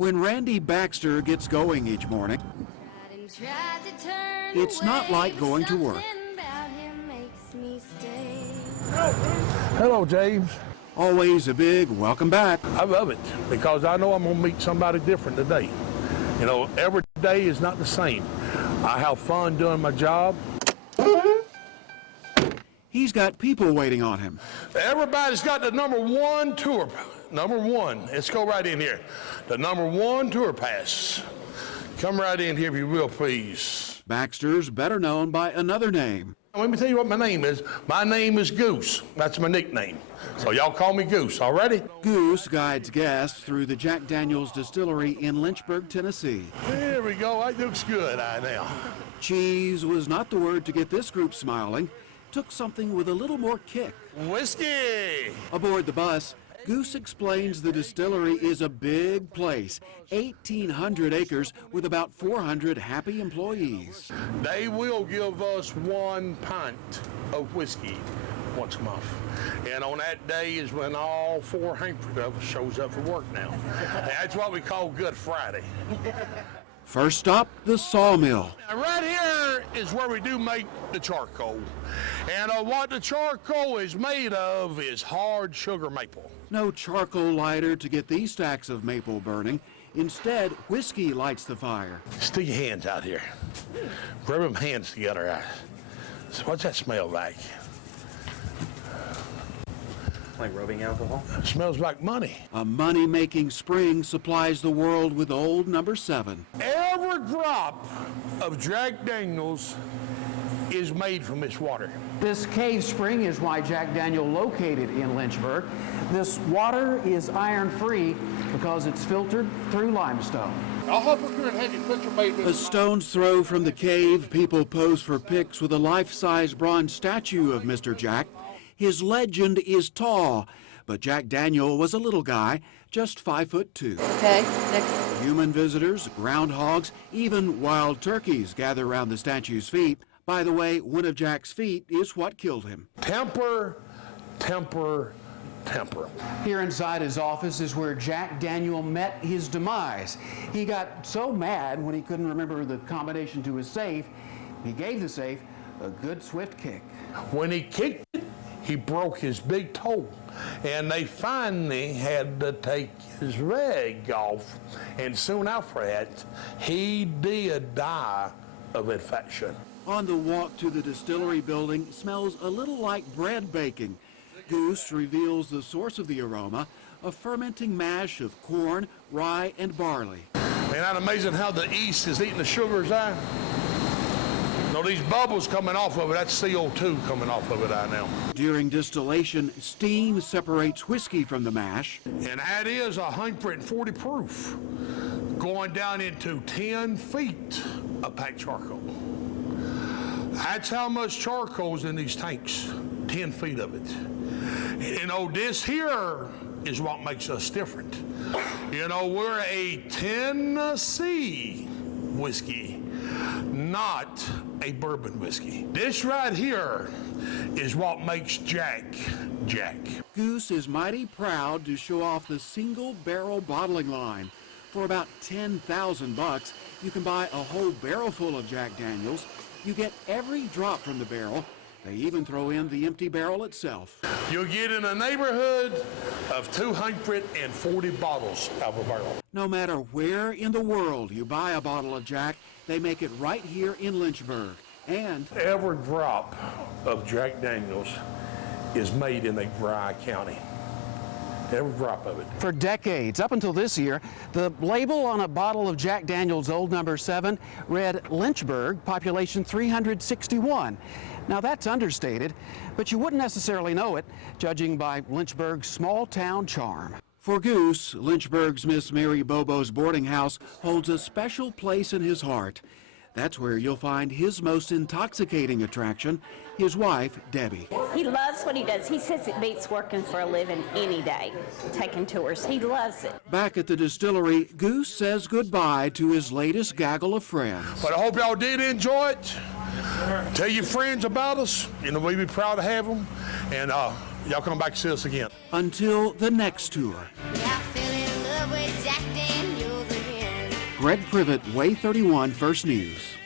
When Randy Baxter gets going each morning, it's not like going to work. Hello, James. Always a big welcome back. I love it because I know I'm going to meet somebody different today. You know, every day is not the same. I have fun doing my job. He's got people waiting on him. Everybody's got the #1 tour. #1. Let's go right in here. The #1 tour pass. Come right in here if you will, please. Baxter's better known by another name. Let me tell you what my name is. My name is Goose. That's my nickname. So y'all call me Goose, all ready? Goose guides guests through the Jack Daniel's Distillery in Lynchburg, Tennessee. There we go. That looks good now. Cheese was not the word to get this group smiling. Took something with a little more kick. Whiskey! Aboard the bus, Goose explains the distillery is a big place, 1,800 acres with about 400 happy employees. They will give us 1 pint of whiskey once a month. And on that day is when all 400 of us shows up for work now. That's what we call Good Friday. First stop, the sawmill. Now right here is where we do make the charcoal. And what the charcoal is made of is hard sugar maple. No charcoal lighter to get these stacks of maple burning. Instead, whiskey lights the fire. Stick your hands out here. Rub them hands together. So what's that smell like? Like rubbing alcohol? It smells like money. A money-making spring supplies the world with old #7. Every drop of Jack Daniel's is made from this water. This cave spring is why Jack Daniel located in Lynchburg. This water is iron-free because it's filtered through limestone. I'll hop up here and have your picture made. A stone's throw from the cave, people pose for pics with a life-size bronze statue of Mr. Jack. His legend is tall, but Jack Daniel was a little guy, just 5'2". Okay, next. Human visitors, groundhogs, even wild turkeys gather around the statue's feet. By the way, one of Jack's feet is what killed him. Temper, temper, temper. Here inside his office is where Jack Daniel met his demise. He got so mad when he couldn't remember the combination to his safe, he gave the safe a good swift kick. When he kicked it, he broke his big toe, and they finally had to take his leg off, and soon after that, he did die of infection. On the walk to the distillery building smells a little like bread baking. Goose reveals the source of the aroma, a fermenting mash of corn, rye, and barley. Ain't that amazing how the yeast is eating the sugars out? No, these bubbles coming off of it, that's CO2 coming off of it right now. During distillation, steam separates whiskey from the mash. And that is 140 proof, going down into 10 feet of packed charcoal. That's how much charcoal's in these tanks, 10 feet of it. You know, this here is what makes us different. You know, we're a Tennessee whiskey, not a bourbon whiskey. This right here is what makes Jack, Jack. Goose is mighty proud to show off the single barrel bottling line. For about $10,000, you can buy a whole barrel full of Jack Daniels. You get every drop from the barrel. They even throw in the empty barrel itself. You'll get in a neighborhood of 240 bottles out of a barrel. No matter where in the world you buy a bottle of Jack, they make it right here in Lynchburg. And every drop of Jack Daniel's is made in a dry county. Every drop of it. For decades, up until this year, the label on a bottle of Jack Daniel's Old #7 read Lynchburg, population 361. Now that's understated, but you wouldn't necessarily know it, judging by Lynchburg's small-town charm. for Goose, Lynchburg's Miss Mary Bobo's boarding house holds a special place in his heart. That's where you'll find his most intoxicating attraction, his wife, Debbie. He loves what he does. He says it beats working for a living any day, taking tours. He loves it. Back at the distillery, Goose says goodbye to his latest gaggle of friends. But I hope y'all did enjoy it. Tell your friends about us. You know, we'd be proud to have them. And y'all come back to see us again. Until the next tour. I fell in love with Jack Daniels. Greg Privet, Way 31 First News.